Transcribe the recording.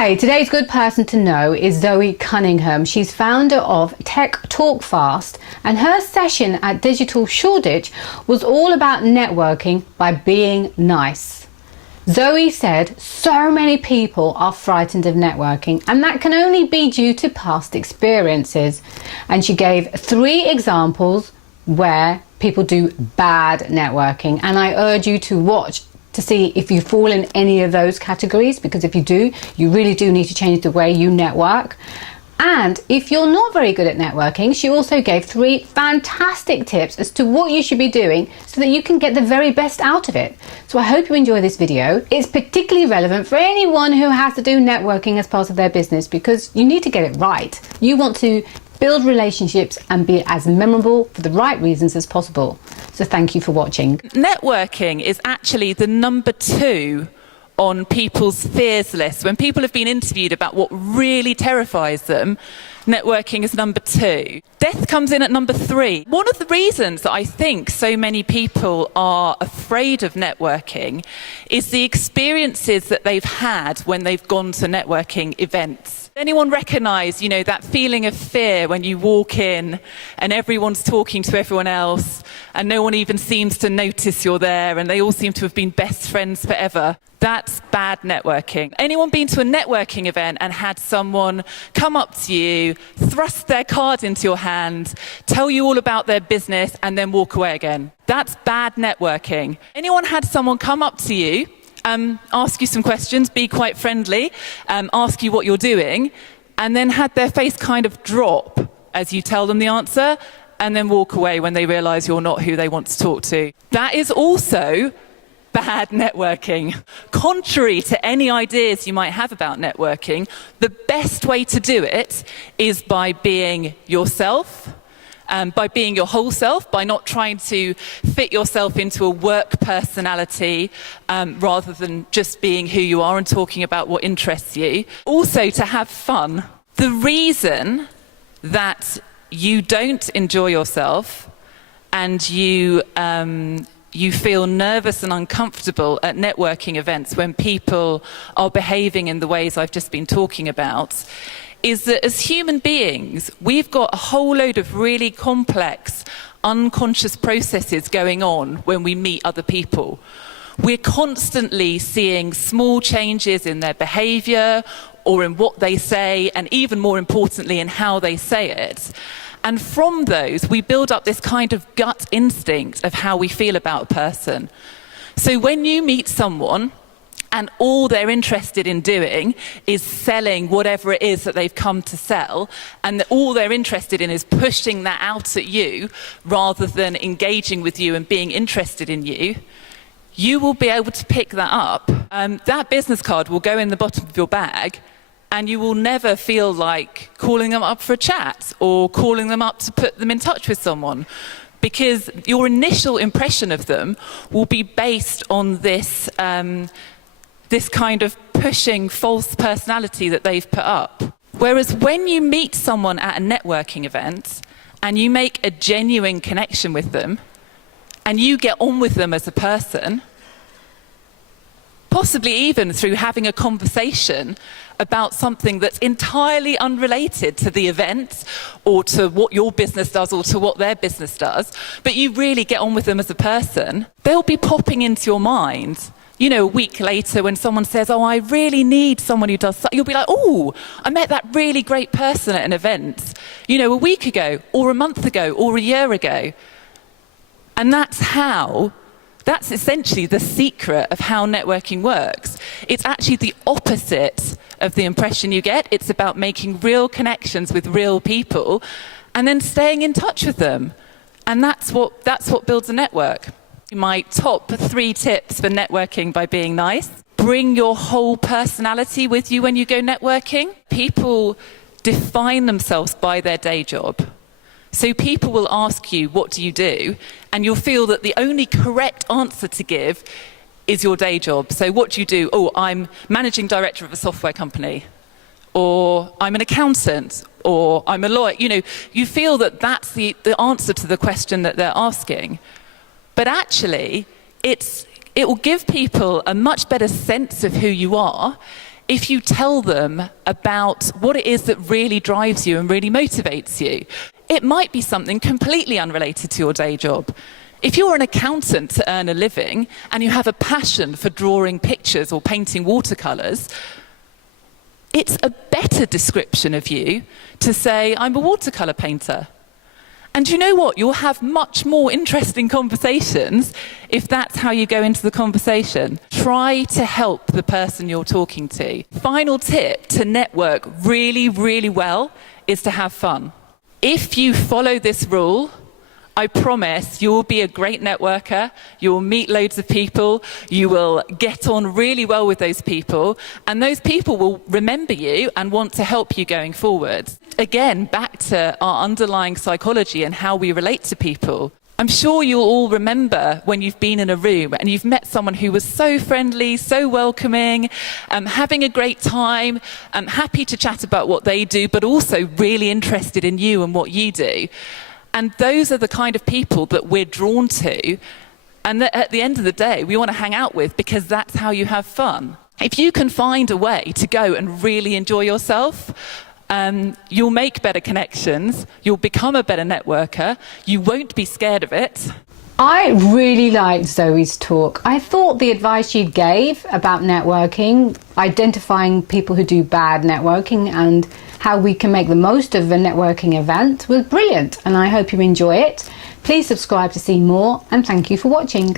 Hi, today's good person to know is Zoe Cunningham. She's founder of Tech TalkFest, and her session at Digital Shoreditch was all about networking by being nice. Zoe said so many people are frightened of networking, and that can only be due to past experiences. And she gave 3 examples where people do bad networking, and I urge you to watch to see if you fall in any of those categories, because if you do, you really do need to change the way you network. And if you're not very good at networking, she also gave 3 fantastic tips as to what you should be doing so that you can get the very best out of it. So I hope you enjoy this video. It's particularly relevant for anyone who has to do networking as part of their business, because you need to get it right. You want to build relationships and be as memorable for the right reasons as possible. So thank you for watching. Networking is actually the number 2 on people's fears list. When people have been interviewed about what really terrifies them, networking is number 2. Death comes in at number 3. One of the reasons that I think so many people are afraid of networking is the experiences that they've had when they've gone to networking events. Anyone recognise, that feeling of fear when you walk in and everyone's talking to everyone else and no one even seems to notice you're there and they all seem to have been best friends forever? That's bad networking. Anyone been to a networking event and had someone come up to you, thrust their card into your hand, tell you all about their business and then walk away again? That's bad networking. Anyone had someone come up to you, ask you some questions, be quite friendly, ask you what you're doing, and then had their face kind of drop as you tell them the answer, and then walk away when they realise you're not who they want to talk to? That is also bad networking. Contrary to any ideas you might have about networking, the best way to do it is by being yourself, by being your whole self, by not trying to fit yourself into a work personality, rather than just being who you are and talking about what interests you. Also, to have fun. The reason that you don't enjoy yourself and you feel nervous and uncomfortable at networking events when people are behaving in the ways I've just been talking about is that as human beings, we've got a whole load of really complex, unconscious processes going on when we meet other people. We're constantly seeing small changes in their behavior or in what they say, and even more importantly, in how they say it. And from those, we build up this kind of gut instinct of how we feel about a person. So when you meet someone and all they're interested in doing is selling whatever it is that they've come to sell, and that all they're interested in is pushing that out at you rather than engaging with you and being interested in you, you will be able to pick that up. That business card will go in the bottom of your bag, and you will never feel like calling them up for a chat or calling them up to put them in touch with someone, because your initial impression of them will be based on this kind of pushing false personality that they've put up. Whereas when you meet someone at a networking event and you make a genuine connection with them and you get on with them as a person, possibly even through having a conversation about something that's entirely unrelated to the event or to what your business does or to what their business does, but you really get on with them as a person, they'll be popping into your mind. A week later when someone says, oh, I really need someone who does that, you'll be like, oh, I met that really great person at an event, a week ago or a month ago or a year ago. And that's essentially the secret of how networking works. It's actually the opposite of the impression you get. It's about making real connections with real people and then staying in touch with them. And that's what builds a network. My top 3 tips for networking by being nice. Bring your whole personality with you when you go networking. People define themselves by their day job. So people will ask you, what do you do? And you'll feel that the only correct answer to give is your day job. So what do you do? Oh, I'm managing director of a software company. Or I'm an accountant. Or I'm a lawyer. You feel that that's the answer to the question that they're asking. But actually, it will give people a much better sense of who you are. if you tell them about what it is that really drives you and really motivates you. It might be something completely unrelated to your day job. If you're an accountant to earn a living and you have a passion for drawing pictures or painting watercolours, it's a better description of you to say, I'm a watercolour painter. And you know what? You'll have much more interesting conversations if that's how you go into the conversation. Try to help the person you're talking to. Final tip to network really, really well is to have fun. If you follow this rule, I promise you'll be a great networker, you'll meet loads of people, you will get on really well with those people, and those people will remember you and want to help you going forward. Again, back to our underlying psychology and how we relate to people. I'm sure you'll all remember when you've been in a room and you've met someone who was so friendly, so welcoming, having a great time, happy to chat about what they do, but also really interested in you and what you do. And those are the kind of people that we're drawn to, and that at the end of the day, we want to hang out with because that's how you have fun. If you can find a way to go and really enjoy yourself, you'll make better connections, you'll become a better networker, you won't be scared of it. I really liked Zoe's talk. I thought the advice she gave about networking, identifying people who do bad networking and how we can make the most of a networking event was brilliant, and I hope you enjoy it. Please subscribe to see more, and thank you for watching.